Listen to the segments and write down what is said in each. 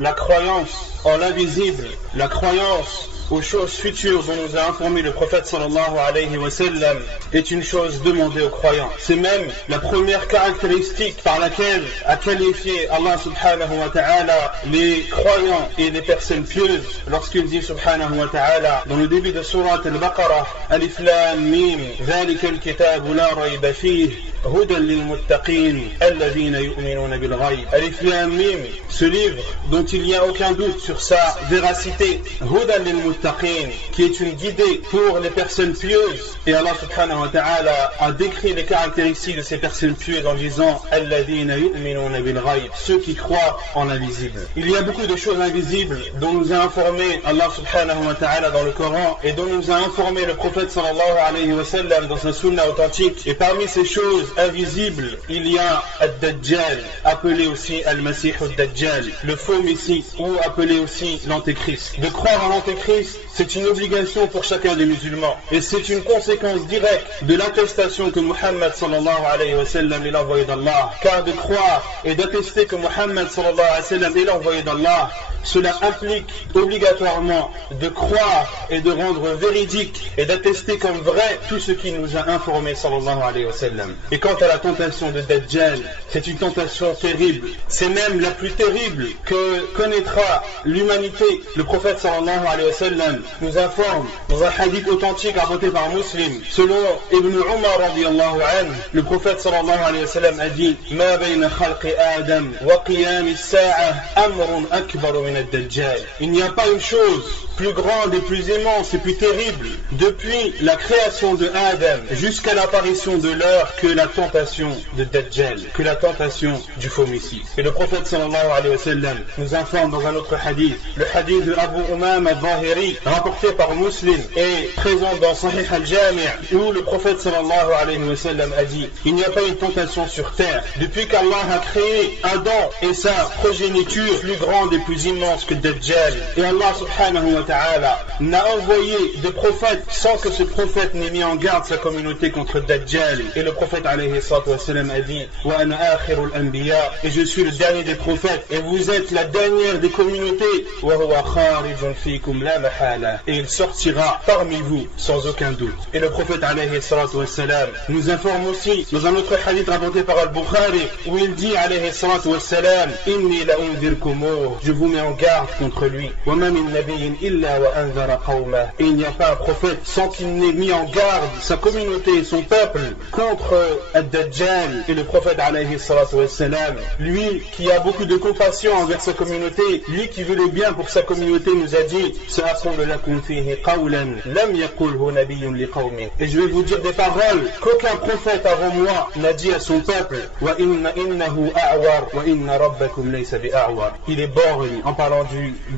la croyance en l'invisible, la croyance aux choses futures dont nous a informé le prophète sallallahu alayhi wa sallam est une chose demandée aux croyants. C'est même la première caractéristique par laquelle a qualifié Allah subhanahu wa ta'ala les croyants et les personnes pieuses lorsqu'il dit subhanahu wa ta'ala dans le début de sourate al-Baqarah Alif Lam Mim Dhalika al-kitabu la rayba fihi Hudan lil-muttaqin alladhina yu'minuna bil-ghayb. Alif Lam Mim, ce livre dont il n'y a aucun doute sur sa véracité, Hudan lil-muttaqin, qui est une guidée pour les personnes pieuses. Et Allah subhanahu wa ta'ala a décrit les caractéristiques de ces personnes pieuses en disant alladhina yu'minuna bil-ghayb, ceux qui croient en l'invisible. Il y a beaucoup de choses invisibles dont nous a informé Allah subhanahu wa ta'ala dans le Coran et dont nous a informé le prophète sallallahu alayhi wa sallam dans sa sunna authentique. Et parmi ces choses invisible, il y a Ad-Dajjal, appelé aussi Al-Masih Ad-Dajjal, le faux Messie, ou appelé aussi l'Antéchrist. De croire en l'Antéchrist, c'est une obligation pour chacun des musulmans, et c'est une conséquence directe de l'attestation que Muhammad sallallahu alayhi wa sallam est l'envoyé d'Allah. Car de croire et d'attester que Muhammad sallallahu alayhi wa sallam est l'envoyé d'Allah, cela implique obligatoirement de croire et de rendre véridique et d'attester comme vrai tout ce qui nous a informé sallallahu alayhi wa sallam. Et quant à la tentation de Dajjal, c'est une tentation terrible. C'est même la plus terrible que connaîtra l'humanité. Le prophète sallallahu alayhi wa sallam nous informe dans un hadith authentique rapporté par Muslim, selon Ibn Umar radiyallahu anhu, le prophète sallallahu alayhi wa sallam a dit Ma bayna khalqi Adam wa qiyam as-sa'a amrun akbar min ad-Dajjal. Il n'y a pas une chose plus grande et plus immense et plus terrible depuis la création de Adam jusqu'à l'apparition de l'heure que la tentation de Dajjal, que la tentation du faux Messie. Et le prophète sallallahu alayhi wa sallam nous informe dans un autre hadith, le hadith de Abu Umam al-Zahiri, rapporté par Muslim et présent dans Sahih al-Jami', où le prophète sallallahu alayhi wa sallam a dit il n'y a pas une tentation sur terre depuis qu'Allah a créé Adam et sa progéniture plus grande et plus immense que Dajjal. Et Allah subhanahu wa ta'ala n'a envoyé de prophète sans que ce prophète n'ait mis en garde sa communauté contre Dajjal. Et le prophète alayhi salatu wa sallam a dit wa ana akhirul anbiya, et je suis le dernier des prophètes et vous êtes la dernière des communautés, wa huwa kharijun fikum la mahala, et il sortira parmi vous sans aucun doute. Et le prophète alayhi salatu wa sallam nous informe aussi dans un autre hadith rapporté par Al-Bukhari où il dit alayhi salatu wa sallam inni la unzirkumuh, je vous mets en garde contre lui. Wa ma min nabiyyin illa wa anzara qawmah, et il n'y a pas un prophète sans qu'il n'ait mis en garde sa communauté et son peuple contre Ad-Dajjal. Et le prophète alayhi salatu wa sallam, lui qui a beaucoup de compassion envers sa communauté, lui qui veut le bien pour sa communauté, nous a dit sa'aqulu lakum fihi qawlan lam yaqulhu nabiyyun liqawmi, et je vais vous dire des paroles qu'aucun prophète avant moi n'a dit à son peuple. Wa innahu a'war wa inna rabbakum laysa bi'a'war, il est borgne, en parlant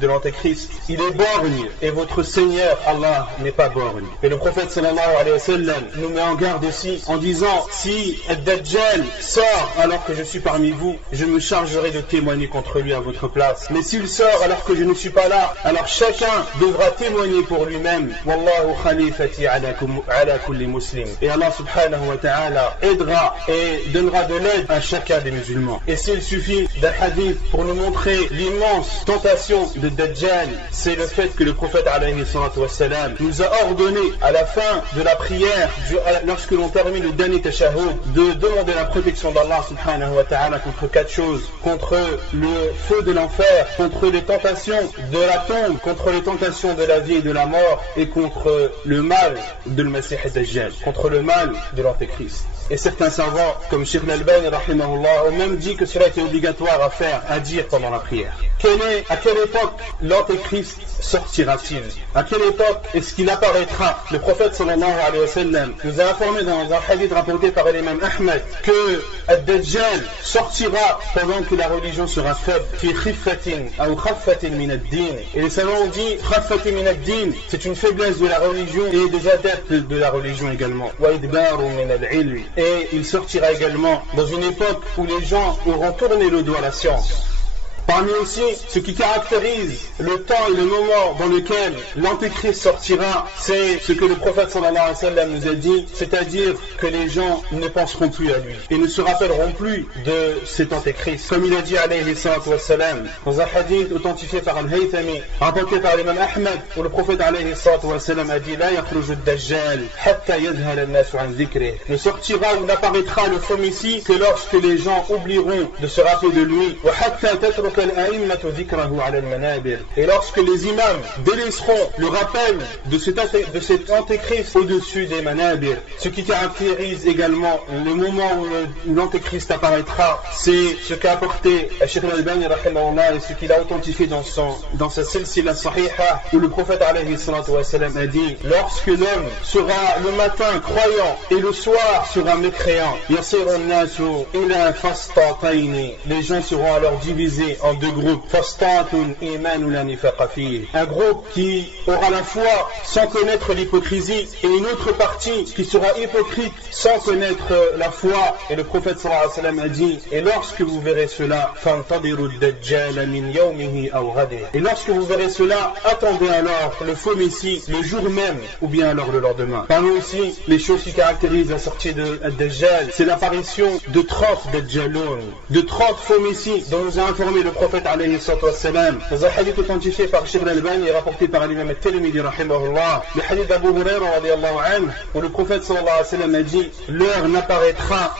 de l'Antéchrist, il est borgne et votre Seigneur Allah n'est pas borgne. Et le prophète sallallahu alayhi wa sallam nous met en garde aussi en disant si Ad-Dajjal sort alors que je suis parmi vous, je me chargerai de témoigner contre lui à votre place. Mais s'il sort alors que je ne suis pas là, alors chacun devra témoigner pour lui-même. Wallahu khalifati ala kulli muslim. Et Allah subhanahu wa ta'ala aidera et donnera de l'aide à chacun des musulmans. Et s'il suffit d'un hadith pour nous montrer l'immense tentation de Dajjal, c'est le fait que le prophète alayhi salatu wa salam nous a ordonné à la fin de la prière, lorsque l'on termine le dernier tashahhud, de demander la protection d'Allah subhanahu wa ta'ala contre quatre choses: contre le feu de l'enfer, contre les tentations de la tombe, contre les tentations de la vie et de la mort, et contre le mal de l'Masih ad-Dajjal, contre le mal de l'Antéchrist. Et certains savants, comme Sheikh al-Albani rahimahullah, ont même dit que cela était obligatoire à faire, à dire pendant la prière. À quelle époque l'Antéchrist sortira-t-il? À quelle époque est-ce qu'il apparaîtra? Le prophète sallallahu alayhi wa sallam nous a informé dans un hadith rapporté par l'imam Ahmed que Ad-Dajjal sortira pendant que la religion sera faible. Fi khiffatin ou khaffatin min ad-din. Et les savants ont dit khaffatin min ad-din, c'est une faiblesse de la religion et des adeptes de la religion également. Wa idbaru min al-ilm. Et il sortira également dans une époque où les gens auront tourné le dos à la science. Parmi aussi ce qui caractérise le temps et le moment dans lequel l'Antéchrist sortira, c'est ce que le prophète sallallahu alayhi wa sallam nous a dit, c'est-à-dire que les gens ne penseront plus à lui et ne se rappelleront plus de cet Antéchrist. Comme il a dit alayhi salatu wa salam, dans un hadith authentifié par Al-Haythami, rapporté par l'imam Ahmad, où le prophète alayhi salatu wa salam a dit La yakhruju ad-dajjal hatta yadhhal an-nasu an dhikrih. Ne sortira ou n'apparaîtra le faux messie que lorsque les gens oublieront de se rappeler de lui. Wa hatta tatruka al-a'immatu dhikrahu ala al-manabir. Et lorsque les imams délaisseront le rappel de cet Antéchrist au-dessus des manabir. Ce qui caractérise également le moment où l'Antéchrist apparaîtra, c'est ce qu'a apporté Cheikh Al-Albani rahimahullah et ce qu'il a authentifié dans sa silsila sahiha, où le prophète alayhi salatu wa salam a dit lorsque l'homme sera le matin croyant et le soir sera mécréant, yasiru an-nasu ila fastatayn, les gens seront alors divisés en deux groupes, fastatun imanu la nifaqa fihi, un groupe qui aura la foi sans connaître l'hypocrisie et une autre partie qui sera hypocrite sans connaître la foi. Et le prophète sallallahu alayhi wa sallam a dit et lorsque vous verrez cela, fantadiru ad-dajjal min yawmihi aw ghadihi, et lorsque vous verrez cela, attendez alors le faux messie le jour même ou bien alors le lendemain. Parmi aussi les choses qui caractérisent la sortie de Ad-Dajjal, c'est l'apparition de 30 Dajjaloun, de 30 faux messies dont nous a informé le prophète alayhi salatu wa salam dans un hadith authentifié par Cheikh Al-Albani et rapporté par l'imam At-Tirmidhi rahimahullah, le hadith d'Abu Hurayra radiyallahu anhu, où le prophète sallallahu alayhi wa sallam a dit l'heure n'apparaîtra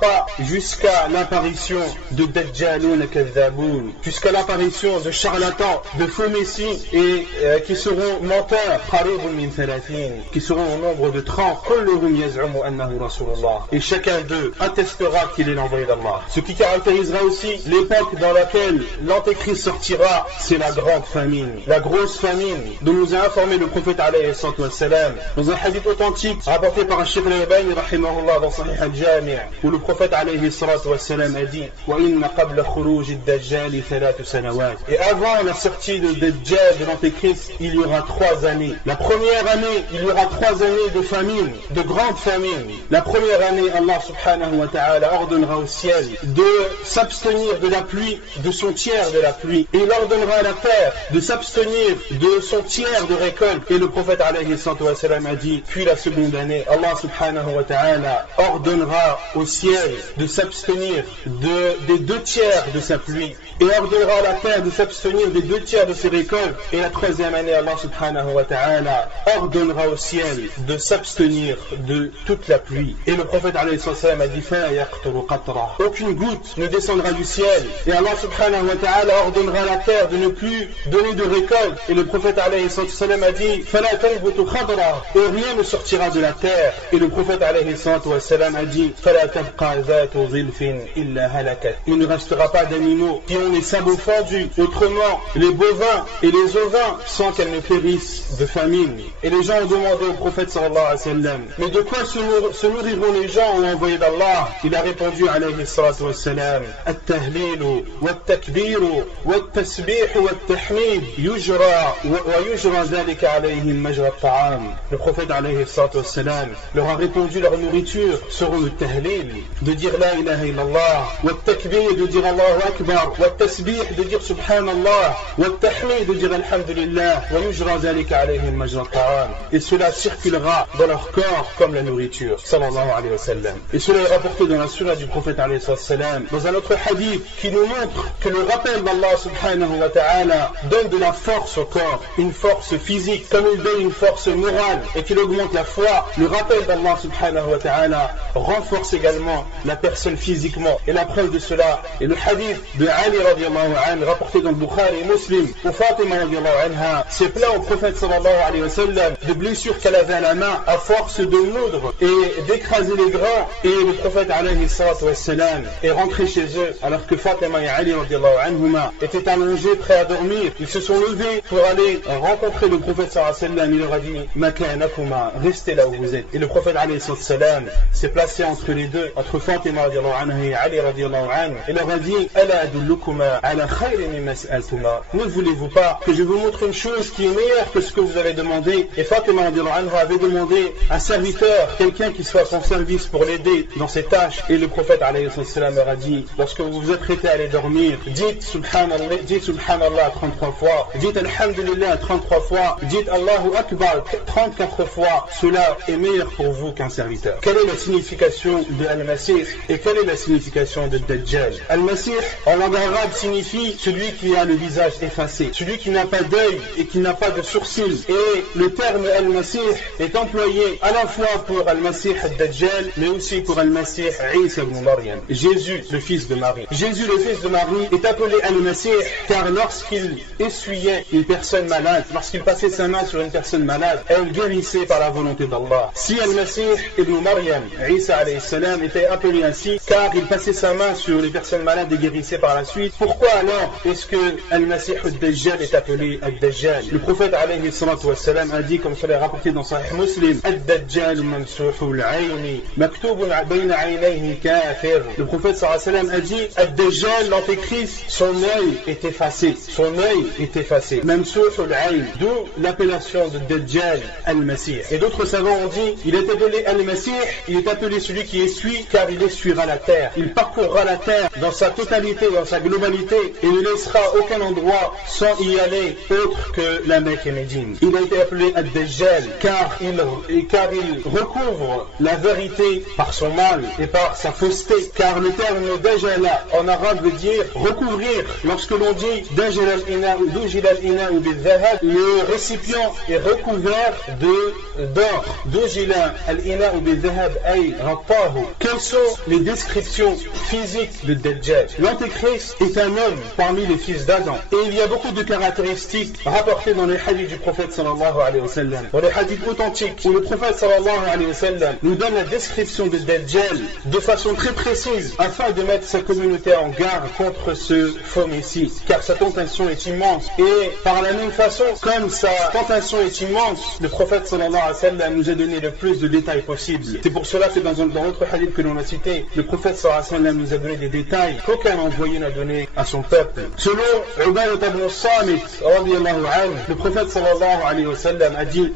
pas jusqu'à l'apparition de Dajjaloun kadhaboun, jusqu'à l'apparition de charlatans, de faux messies et qui seront menteurs, qui seront au nombre de 30, et chacun d'eux attestera qu'il est l'envoyé d'Allah. Ce qui caractérisera aussi l'époque dans laquelle l'Antéchrist sortira, c'est la grande famine, la grosse famine dont nous a informé le prophète alayhi salatu wa salam dans un hadith authentique rapporté par Cheikh Al-Albani rahimahullah dans Sahih Al-Jami', où le prophète alayhi salatu wa salam a dit wa inna qabla khuruj ad-dajjal 3 sanawat, et avant la sortie de Dajjal, de l'Antéchrist, il y aura 3 années. La première année, il y aura 3 années de famine, de grande famine. La première année, Allah subhanahu wa ta'ala ordonnera au ciel de s'abstenir de la pluie, de son tiers de la pluie, et il ordonnera à la terre de s'abstenir de son tiers de récolte. Et le prophète alayhi salatu wa salam a dit, puis la seconde année, Allah subhanahu wa ta'ala ordonnera au ciel de s'abstenir des 2 tiers de sa pluie, et ordonnera à la terre de s'abstenir des 2 tiers de ses récoltes. Et la 3e année, Allah subhanahu wa ta'ala ordonnera au ciel de s'abstenir de toute la pluie. Et le prophète alayhi sallam a dit aucune goutte ne descendra du ciel, et Allah subhanahu wa ta'ala ordonnera à la terre de ne plus donner de récolte. Et le prophète alayhi sallam a dit et rien ne sortira de la terre. Et le prophète alayhi sallam a dit il ne restera pas d'animaux qui ont les sabots fendus, autrement les bovins et les ovins, sans qu'elles ne périssent de famine. Et les gens ont demandé au prophète sallallahu alayhi wa sallam, mais de quoi se nourriront les gens au envoyé d'Allah? Il a répondu alayhi salatu wa salam, at-tahlilu wat-takbiru wat-tasbihu wat-tahmid yujra wa yujra dhalika alayhim majra at-ta'am. Le prophète alayhi salatu wa salam leur a répondu, leur nourriture seront le tahlil, de dire la ilaha illallah, wat-takbir, de dire Allahu akbar, wat-tasbih, de dire subhanallah, wat-tahmid, de dire alhamdulillah, wa yujra dhalika alayhim majra at-ta'am. Et cela circulera dans leur corps comme la nourriture, sallallahu alayhi wa sallam. Et cela est rapporté dans la sunna du prophète alayhi wa sallam, dans un autre hadith qui nous montre que le rappel d'Allah subhanahu wa ta'ala donne de la force au corps, une force physique, comme il donne une force morale et qu'il augmente la foi. Le rappel d'Allah subhanahu wa ta'ala renforce également la personne physiquement. Et la preuve de cela est le hadith de Ali radiallahu anhu, rapporté dans le Bukhari et Muslim, où Fatima radiallahu anha s'est plaint au prophète sallallahu alayhi wa sallam de blessures qu'elle avait à la main à force de moudre et d'écraser les grains. Et le prophète alayhi salatu wa salam est rentré chez eux alors que Fatima et Ali radiallahu anhuma étaient allongés prêts à dormir. Ils se sont levés pour aller rencontrer le prophète sallallahu alayhi wa sallam. Il leur a dit makanakuma, restez là où vous êtes. Et le prophète alayhi salatu wa salam s'est placé entre les deux, entre Fatima radiallahu anha et Ali radiallahu anhu, et leur a dit ala adullukum Ne voulez-vous pas que je vous montre une chose qui est meilleure que ce que vous avez demandé? Et Fatima avait demandé un serviteur, quelqu'un qui soit à son service pour l'aider dans ses tâches. Et le prophète alayhi salam leur a dit, lorsque vous vous apprêtez à aller dormir, dites Subhanallah 33 fois, dites Alhamdulillah 33 fois, dites Allahu Akbar 34 fois. Cela est meilleur pour vous qu'un serviteur. Quelle est la signification de Al-Masih et quelle est la signification de Dajjal? Al-Masih en langue arabe signifie celui qui a le visage effacé, celui qui n'a pas d'œil et qui n'a pas de sourcils. Et le terme Al-Masih est employé à la fois pour Al-Masih al-Dajjal mais aussi pour Al-Masih Isa ibn Maryam, Jésus le fils de Marie. Jésus le fils de Marie est appelé Al-Masih car lorsqu'il essuyait une personne malade, lorsqu'il passait sa main sur une personne malade, elle guérissait par la volonté d'Allah. Si Al-Masih ibn Maryam, Isa alayhi salam, était appelé ainsi car il passait sa main sur les personnes malades et guérissait par la suite, pourquoi alors est-ce que Al-Masih al-Dajjal est appelé Al-Dajjal? Le prophète alayhi salatu wassalam a dit, comme cela est rapporté dans Sahih Muslim, Al-Dajjal mamsuhul ayni maktubun bayna aynayhi kafir. Le prophète sallallahu alayhi wa sallam a dit, Al-Dajjal, l'antéchrist, son œil est effacé. Son œil est effacé. Mamsuhul ayn, d'où l'appellation de Dajjal Al-Masih. Et d'autres savants ont dit, il est appelé Al-Masih, il est appelé celui qui essuie car il essuiera la terre. Il parcourra la terre dans sa totalité, dans sa globalité et ne laissera aucun endroit sans y aller autre que la Mecque et Médine. Il a été appelé Ad-Dajjal car il recouvre la vérité par son mal et par sa fausseté, car le terme Dajjala en arabe veut dire recouvrir. Lorsque l'on dit Dajjal al-ina ou bil-dhahab, le récipient est recouvert d'or. Dajjal al-ina ou bil-dhahab ay rattahu. Quelles sont les descriptions physiques de Dajjal? L'antéchrist est un homme parmi les fils d'Adam et il y a beaucoup de caractéristiques rapportées dans les hadiths du prophète sallallahu alayhi wa sallam, dans les hadiths authentiques où le prophète sallallahu alayhi wa sallam nous donne la description de Dajjal de façon très précise afin de mettre sa communauté en garde contre ce faux messie, car sa tentation est immense. Et par la même façon, comme sa tentation est immense, le prophète sallallahu alayhi wa sallam nous a donné le plus de détails possible. C'est pour cela que dans l'autre hadith que l'on a cité, le prophète sallallahu alayhi wa sallam nous a donné des détails qu'aucun envoyé n'a donné à son peuple. Selon Ubadah ibn Samit, le prophète sallallahu alayhi wa sallam a dit,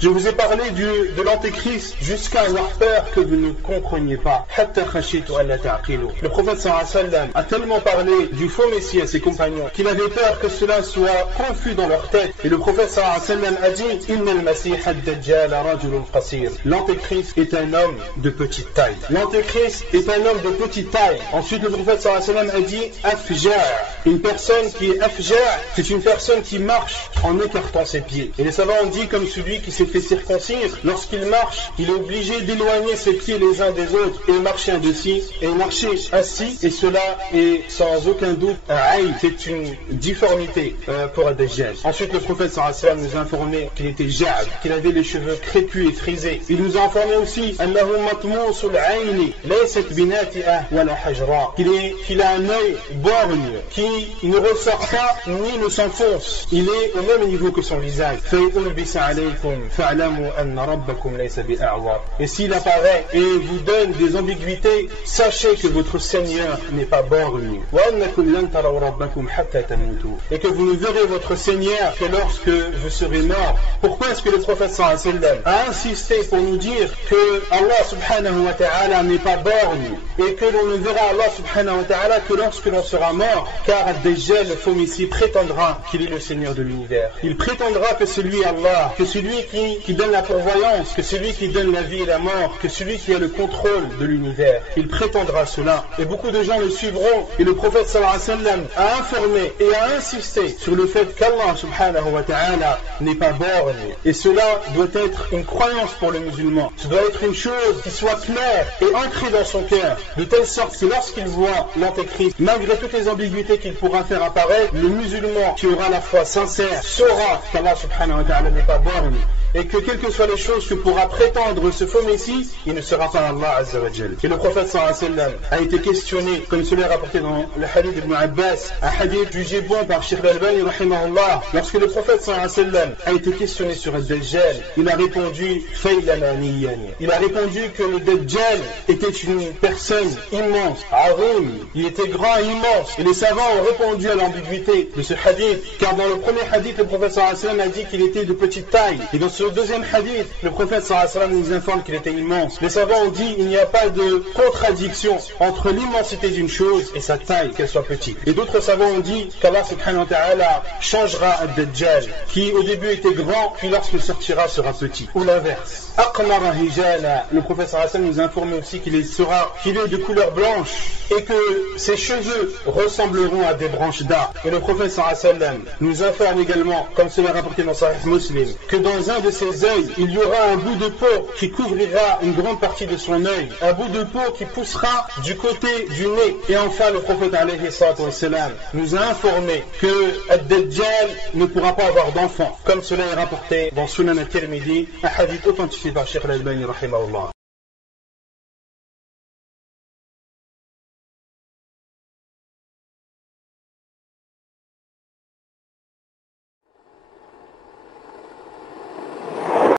je vous ai parlé de l'antéchrist jusqu'à avoir peur que vous ne compreniez pas. Le prophète sallallahu alayhi wa sallam a tellement parlé du faux messie à ses compagnons qu'il avait peur que cela soit confus dans leur tête. Et le prophète sallallahu alayhi wa sallam a dit, Inna al-Masih ad-Dajjal rajulun qasir. L'antéchrist est un homme de petite taille. L'antéchrist est un homme de petite taille. Ensuite le prophète sallallahu alayhi wa sallam a dit, afjar. Une personne qui est afjar, c'est une personne qui marche en écartant ses pieds. Et les savants ont dit comme celui qui s'est fait circoncire, lorsqu'il marche, il est obligé d'éloigner ses pieds les uns des autres et marcher ainsi, et cela est sans aucun doute un aïb, c'est une difformité pour Ad-Dajjal. Ensuite le prophète sallallahu alayhi wa sallam nous a informé qu'il était ja'b, qu'il avait les cheveux crépus et frisés. Il nous a informé aussi qu'il a un œil borgne qui ne ressort pas ni ne s'enfonce, il est au même niveau que son visage. Et s'il apparaît et vous donne des ambiguïtés, sachez que votre Seigneur n'est pas borgne. Et que vous ne verrez votre Seigneur que lorsque vous serez mort. Pourquoi est-ce que le prophète sallallahu alayhi wa sallam a insisté pour nous dire que Allah subhanahu wa ta'ala n'est pas borgne et que l'on ne verra Allah subhanahu wa ta'ala que lorsque l'on sera mort? Car Ad-Dajjal, le faux messie, prétendra qu'il est le Seigneur de l'univers. Il prétendra que c'est lui Allah, que c'est lui qui donne la pourvoyance, que c'est lui qui donne la vie et la mort, que c'est lui qui a le contrôle de l'univers. Il prétendra cela et beaucoup de gens le suivront. Et le prophète sallallahu alayhi wa sallam a informé et a insisté sur le fait qu'Allah subhanahu wa ta'ala n'est pas borgne. Et cela doit être une croyance pour le musulman. Ce doit être une chose qui soit claire et ancrée dans son cœur, de telle sorte que lorsqu'il voit l'antéchrist, malgré toutes les ambiguïtés qu'il pourra faire apparaître, le musulman qui aura la foi sincère saura qu'Allah subhanahu wa ta'ala n'est pas borgne et que quelles que soient les choses que pourra prétendre ce faux messie, il ne sera pas Allah azza wa jal. Et le prophète sallallahu alayhi wa sallam a été questionné, comme cela est rapporté dans le hadith d'Ibn Abbas, un hadith jugé bon par Sheikh al-Albani rahimahullah. Lorsque le prophète sallallahu alayhi wa sallam a été questionné sur Ad-Dajjal, il a répondu Faylananiyan. Il a répondu que le Dajjal était une personne immense, azim, il était grand et immense. Et les savants ont répondu à l'ambiguïté de ce hadith, car dans le premier hadith, le prophète sallallahu alayhi wa sallam a dit qu'il était de petite taille, et dans ce deuxième hadith, le prophète sallallahu alayhi wa sallam nous informe qu'il était immense. Les savants ont dit il n'y a pas de contradiction entre l'immensité d'une chose et sa taille, qu'elle soit petite. Et d'autres savants ont dit qu'Allah subhanahu wa ta'ala changera Ad-Dajjal, qui au début était grand, puis lorsqu'il sortira sera petit. Ou l'inverse. Aqmara hijala, le prophète sallallahu alayhi wa sallam nous informe aussi qu'il est de couleur blanche et que ses cheveux ressembleront à des branches d'arbres. Et le prophète sallallahu alayhi wa sallam nous informe également, comme cela est rapporté dans Sahih Muslim, que dans un de ses œils, il y aura un bout de peau qui couvrira une grande partie de son œil, un bout de peau qui poussera du côté du nez. Et enfin, le prophète alayhi wa sallam nous a informé que Ad-Dajjal ne pourra pas avoir d'enfant, comme cela est rapporté dans Sunan al-Tirmidhi, un hadith authentifié par Cheikh al-Albani rahimahullah.